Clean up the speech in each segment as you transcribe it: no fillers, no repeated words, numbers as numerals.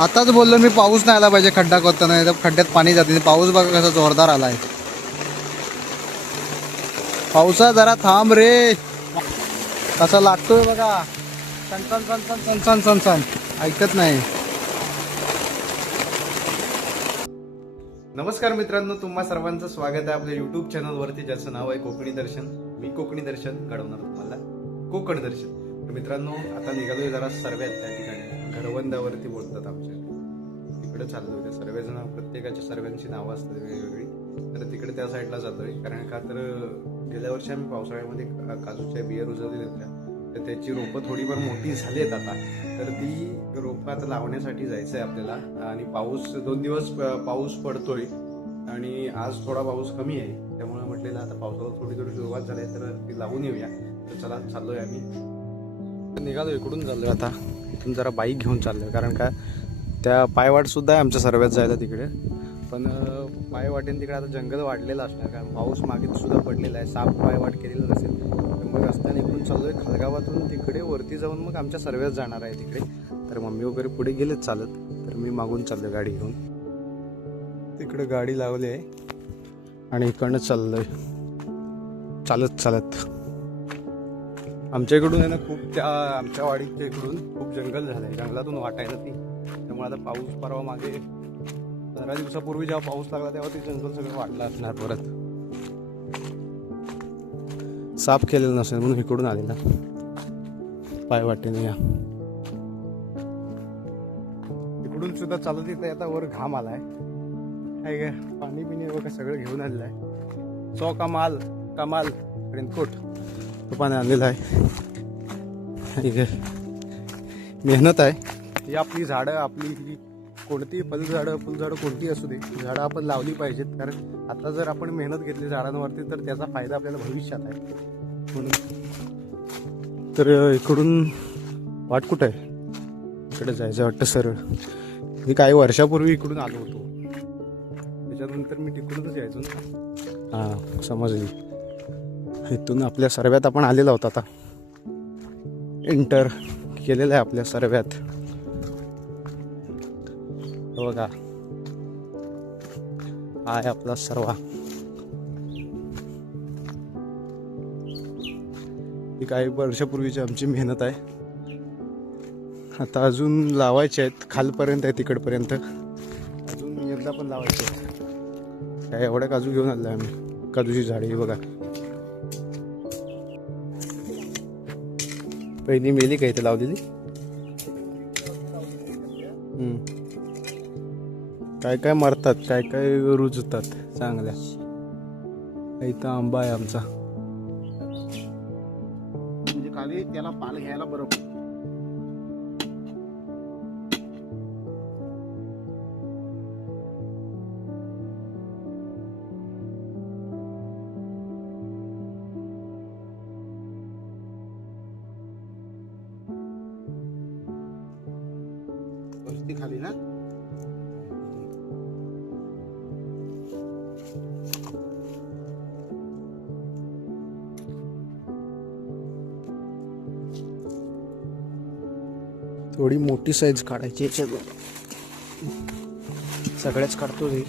आताच बोललो मी पाऊस नाही आला पाहिजे खड्डा खोदताना, नाही तर खड्ड्यात पाणी जाते. पाऊस बघा कसा जोरदार आलाय. पावसा जरा थांब रे, कसा लागतोय बघा. सनसन सनसन सनसन सनसन ऐकत नाही. नमस्कार मित्रांनो, तुम्हा सर्वांचं स्वागत आहे आपल्या युट्यूब चॅनलवरती, ज्याचं नाव आहे कोकणी दर्शन. मी कोकणी दर्शन घडवणार तुम्हाला कोकण दर्शन. तर मित्रांनो, आता निघालोय जरा सर्व्यात, त्या ठिकाणी घरवंदावरती बोलतात आमच्या तिकडे चाललोय. त्या सर्वेजण प्रत्येकाच्या सर्वांची नावं असतात वेगवेगळी, तर तिकडे त्या साईडला जातोय. कारण का तर गेल्या वर्षी आम्ही पावसाळ्यामध्ये काजूच्या बिया रुजवलेल्या होत्या, तर त्याची रोपं थोडीफार मोठी झाली आहेत आता. तर ती रोपं आता लावण्यासाठी जायचं आहे आपल्याला. आणि पाऊस 2 दिवस पाऊस पडतोय आणि आज थोडा पाऊस कमी आहे, त्यामुळे म्हटलेलं आता पावसाला थोडी सुरुवात झाली आहे, तर ती लावून येऊया. तर चला चाललोय आम्ही, निघालो इकडून चाललोय. आता इथून जरा बाईक घेऊन चाललोय, कारण का त्या पायवाट सुद्धा आहे आमच्या सर्व्यात जायला तिकडे. पण पायवाटेने तिकडे आता जंगल वाढलेलं असणार, कारण पाऊस मागे सुद्धा पडलेला आहे. साफ पायवाट केलेलं नसेल, तर मग रस्त्याने इकडून चाललोय खालगावातून तिकडे वरती जाऊन मग आमच्या सर्व्यात जाणार आहे तिकडे. तर मम्मी वगैरे पुढे गेलेत चालत, तर मी मागून चाललोय गाडी घेऊन. तिकडे गाडी लावली आहे आणि इकडनं चाललोय चालत चालत. आमच्या इकडून आहे ना खूप, त्या आमच्या वाडीच्या इकडून खूप जंगल झालं आहे, जंगलातून वाटायला ती. त्यामुळे आता पाऊस परवा मागे 15 दिवसापूर्वी जेव्हा पाऊस लागला तेव्हा ते जंगल सगळं वाढलं असणार. परत साफ केलेलं नसेल म्हणून इकडून आलेला पायवाटेने. या इकडून सुद्धा चालत येत. आता वर घाम आलाय, काय पाणी पिणी वगैरे सगळं घेऊन आलेलं आहे. कमाल कमाल रेनकोट तो पाणी आणलेला आहे. मेहनत आहे ही. आपली झाडं, आपली ही कोणती फुलझाडं कोणती असू दे, झाडं आपण लावली पाहिजेत. कारण आता जर आपण मेहनत घेतली झाडांवरती तर त्याचा फायदा आपल्याला भविष्यात आहे. म्हणून तर इकडून वाट कुठं आहे, इकडे जायचं वाटतं सरळ. मी काही वर्षापूर्वी इकडून आलो होतो, त्याच्यानंतर मी तिकडूनच यायचो ना. हां समजली. इथून आपल्या सर्व्यात आपण आलेला होता, आता एंटर केलेलं आहे आपल्या सर्व्यात. बघा हा आहे आपला सर्वा. ही काही वर्षापूर्वीची आमची मेहनत आहे. आता अजून लावायचे आहेत, खालपर्यंत आहे तिकडपर्यंत अजून यंदा पण लावायचे आहेत. काय एवढ्या काजू घेऊन आले आम्ही, काजूची झाडे बघा. पहिली मेली काय इथे लावलेली. काय काय मरतात, काय काय रुजतात चांगल्या. इथं आंबा आहे आमचा, म्हणजे खाली त्याला पाल घ्यायला बरोबर. वरती खाली ना. थोडी मोठी साईज काढायची याच्यात, सगळ्याच काढतो रे.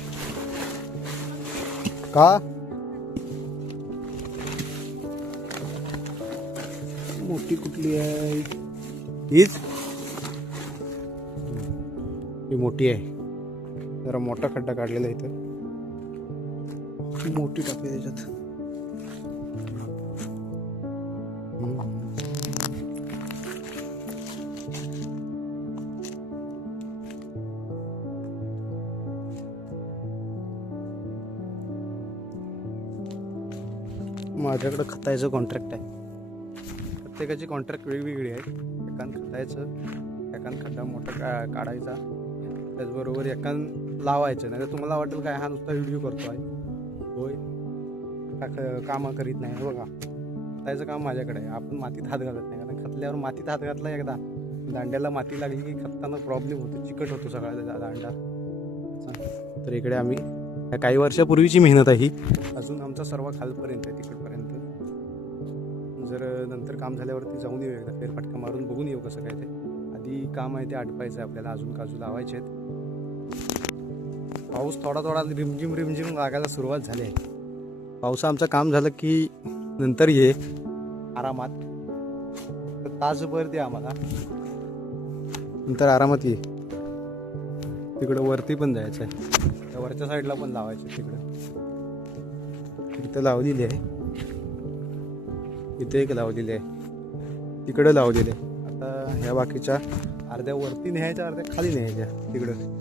का मोठी कुठली आहे हीच, ही मोठी आहे. जरा मोठा खड्डा काढलेला इथं, मोठी टाकली त्याच्यात. माझ्याकडे खतायचं कॉन्ट्रॅक्ट आहे. प्रत्येकाची कॉन्ट्रॅक्ट वेगवेगळी आहे. एकान खतायचं, एकान खड्डा मोठा काढायचा, त्याचबरोबर एकान लावायचं. नाही तर तुम्हाला वाटेल काय हा नुसता व्हिडिओ करतो आहे, होय का कामं करीत नाही. बघा खतायचं काम माझ्याकडे आहे. आपण मातीत हात घालत नाही, कारण खतल्यावर मातीत हात घातला एकदा, दांड्याला माती लागली की खताना प्रॉब्लेम होतो, चिकट होतो सगळा दांडा. तर इकडे आम्ही काही वर्षापूर्वीची मेहनत आहे ही. अजून आमचा सर्व खालपर्यंत आहे, तिकडपर्यंत. जर नंतर काम झाल्यावरती जाऊन येऊ, एकदा फेरफटका मारून बघून येऊ कसं काय ते. अर्धी काम आहे ते आटपायचं आहे आपल्याला, अजून काजू लावायचे आहेत. पाऊस थोडा थोडा रिमझिम लागायला सुरुवात झाली आहे. पावसा आमचं काम झालं की नंतर ये आरामात, तर तासभर दे आम्हाला, नंतर आरामात ये. तिकडं वरती पण जायचं आहे, त्या वरच्या साईडला पण लावायचं आहे. इथं लावलेली आहे, इथे एक लावलेली आहे, तिकडं लावलेली आहे. आता ह्या बाकीच्या अर्ध्या वरती न्यायच्या, अर्ध्या खाली न्यायच्या तिकडं.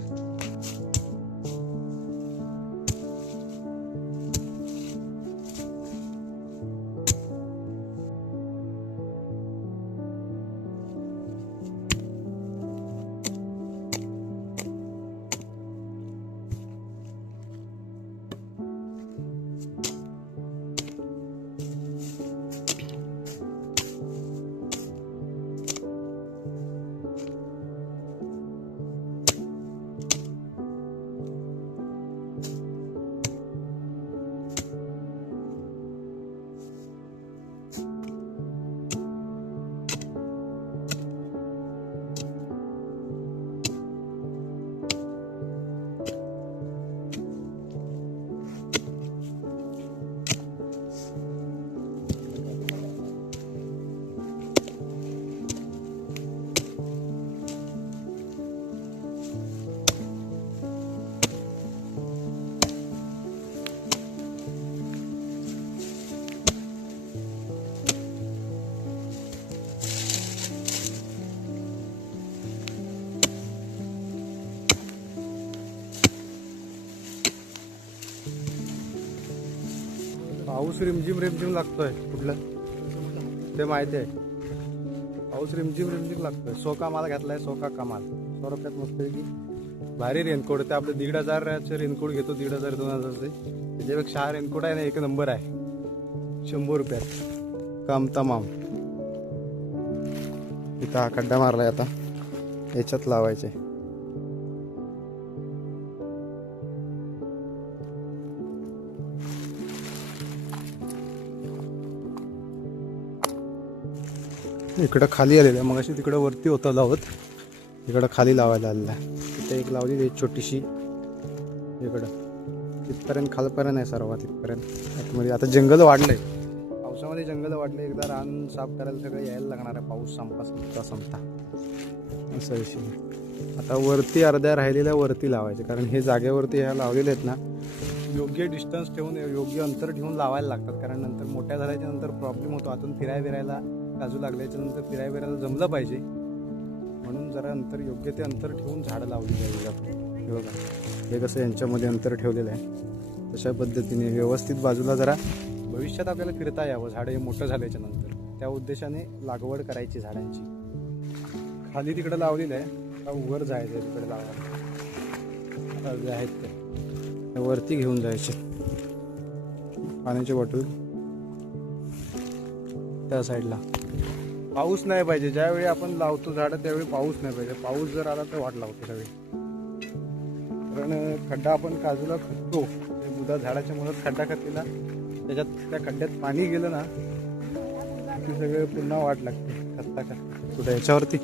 पाऊस रिमझिम लागतोय. कुठलं ते माहिती आहे, पाऊस रिमझिम लागतोय. सो कामाला घातलाय, सोका कमाल 100 रुपयात मस्त की भारी रेनकोट. ते आपलं 1,500चे रेनकोट घेतो, 1,500-2,000चे. त्याच्यापेक्षा हा रेनकोट आहे ना, एक नंबर आहे. 100 रुपयात काम तमाम. इथं हा खड्डा मारलाय, आता याच्यात लावायचे. इकडं खाली आलेलं आहे, मग अशी तिकडं वरती होतं लावत, इकडं खाली लावायला आलेलं आहे. इथे एक लावली आहे छोटीशी, इकडं तिथपर्यंत खालपर्यंत आहे, सर्वात तिथपर्यंत आतमध्ये. आता जंगल वाढलंय, पावसामध्ये जंगल वाढले. एकदा रान साफ करायला सगळं यायला लागणार आहे, पाऊस संपता असा विषय. आता वरती अर्ध्या राहिलेल्या वरती लावायचे, कारण हे जागेवरती ह्या लावलेले आहेत ना, योग्य डिस्टन्स ठेवून, योग्य अंतर ठेवून लावायला लागतात. कारण नंतर मोठ्या झाल्याच्या नंतर प्रॉब्लेम होतो. आतून फिरायला काजू लागल्याच्या नंतर फिरायला जमलं पाहिजे, म्हणून जरा अंतर, योग्य ते अंतर ठेवून झाडं लावली पाहिजे. हे बघा, हे कसं यांच्यामध्ये अंतर ठेवलेलं आहे, तशा पद्धतीने व्यवस्थित बाजूला जरा भविष्यात आपल्याला फिरता यावं. झाडं हे मोठं झाल्याच्या नंतर त्या उद्देशाने लागवड करायची झाडांची. खाली तिकडे लावलेलं आहे, वर जायचं आहे तिकडे लावायला. जे आहेत ते वरती घेऊन जायचे. पाण्याची बॉटल त्या साईडला. पाऊस नाही पाहिजे, ज्यावेळी आपण लावतो झाडं त्यावेळी पाऊस नाही पाहिजे. पाऊस जर आला तर वाट लावतो सगळी. कारण खड्डा आपण काजूला खणतो, ते बुधा झाडाच्या मधात खड्डा खणलेला, त्याच्यात त्या खड्ड्यात पाणी गेलं ना की सगळे पुन्हा वाट लागते खत्ता कुठं याच्यावरती.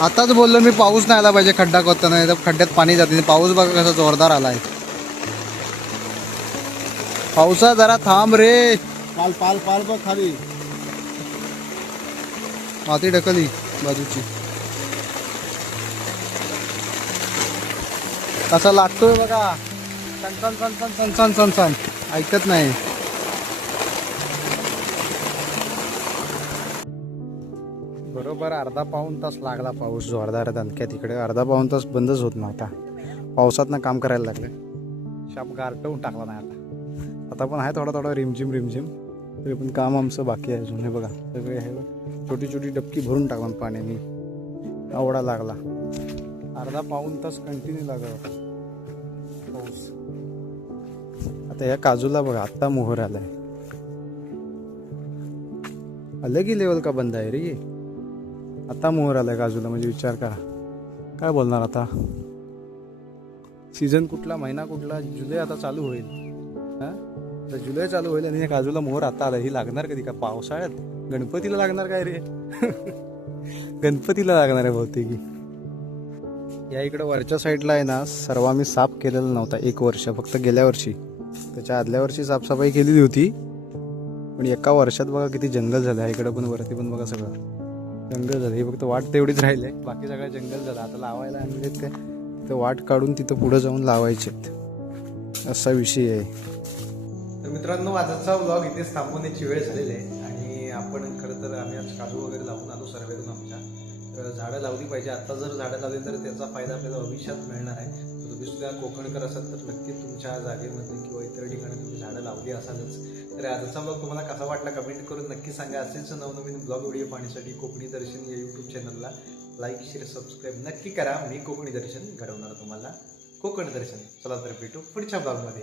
आताच बोललो मी, पाऊस नाही आला पाहिजे खड्डा खोदताना, नाही तर खड्ड्यात पाणी जाते. पाऊस बघा कसा जोरदार आलाय. पावसा जरा थांब रे. पाल पाल पाल बघ खाली, माती ढकली बाजूची. कसा लागतोय बघा, सण ऐकत नाही. बरोबर अर्धा पाऊण तास लागला पाऊस जोरदार दणक्या. तिकडे अर्धा पाऊण तास बंदच होत नव्हता. पावसातनं काम करायला लागलं, शाप गारटवून टाकला नाही. आता पण आहे थोडा थोडा रिमझिम, तरी पण काम आमचं बाकी आहे अजून. हे बघा सगळे हे छोटी छोटी डबकी भरून टाकून पाण्याने आवडा लागला. अर्धा पाऊण तास कंटिन्यू लागला पाऊस. आता या काजूला बघा, आत्ता मोहर आलाय. अलग ही लेवल का बंद आहे रे. आता मोहर आलाय काजूला, म्हणजे विचार करा काय बोलणार. आता सीझन कुठला, महिना कुठला, जुलै आता चालू होईल. हां, तर जुलै चालू होईल आणि या काजूला मोहर आता आला. ही लागणार कधी का पावसाळ्यात. गणपतीला लागणार काय रे? गणपतीला लागणार आहे बहुतेक. या इकडं वरच्या साईडला आहे ना, सर्व आम्ही साफ केलेला नव्हता 1 वर्ष, फक्त गेल्या वर्षी. त्याच्या आदल्या वर्षी साफसफाई केलेली होती, पण एका वर्षात बघा किती जंगल झालं. इकडं पण वरती पण बघा सगळं जंगल झालं. हे फक्त वाट तेवढीच राहिले, बाकी सगळं जंगल झालं. आता लावायला आणलेत काय, तिथं वाट काढून तिथं पुढं जाऊन लावायचेत, असा विषय आहे. तर मित्रांनो, आजचा व्लॉग इथेच थांबवण्याची वेळ झालेली आहे. आणि आपण खरं तर आम्ही आज काजू वगैरे लावून आलो सर्वेतून आमच्या. तर झाडं लावली पाहिजे. आता जर झाडं लावली तर त्याचा फायदा आपल्याला भविष्यात मिळणार आहे. तर तुम्ही सुद्धा कोकणकर असाल तर नक्की तुमच्या जागेमध्ये किंवा इतर ठिकाणी तुम्ही झाडं लावली असालच. तर आजचा ब्लॉग तुम्हाला कसा वाटला कमेंट करून नक्की सांगा. असेच नवनवीन ब्लॉग व्हिडिओ पाहण्यासाठी कोकणी दर्शन या यूट्यूब चॅनलला लाईक शेअर सबस्क्राईब नक्की करा. मी कोकणी दर्शन घडवणार तुम्हाला कोकण दर्शन. चला तर भेटू पुढच्या ब्लॉगमध्ये.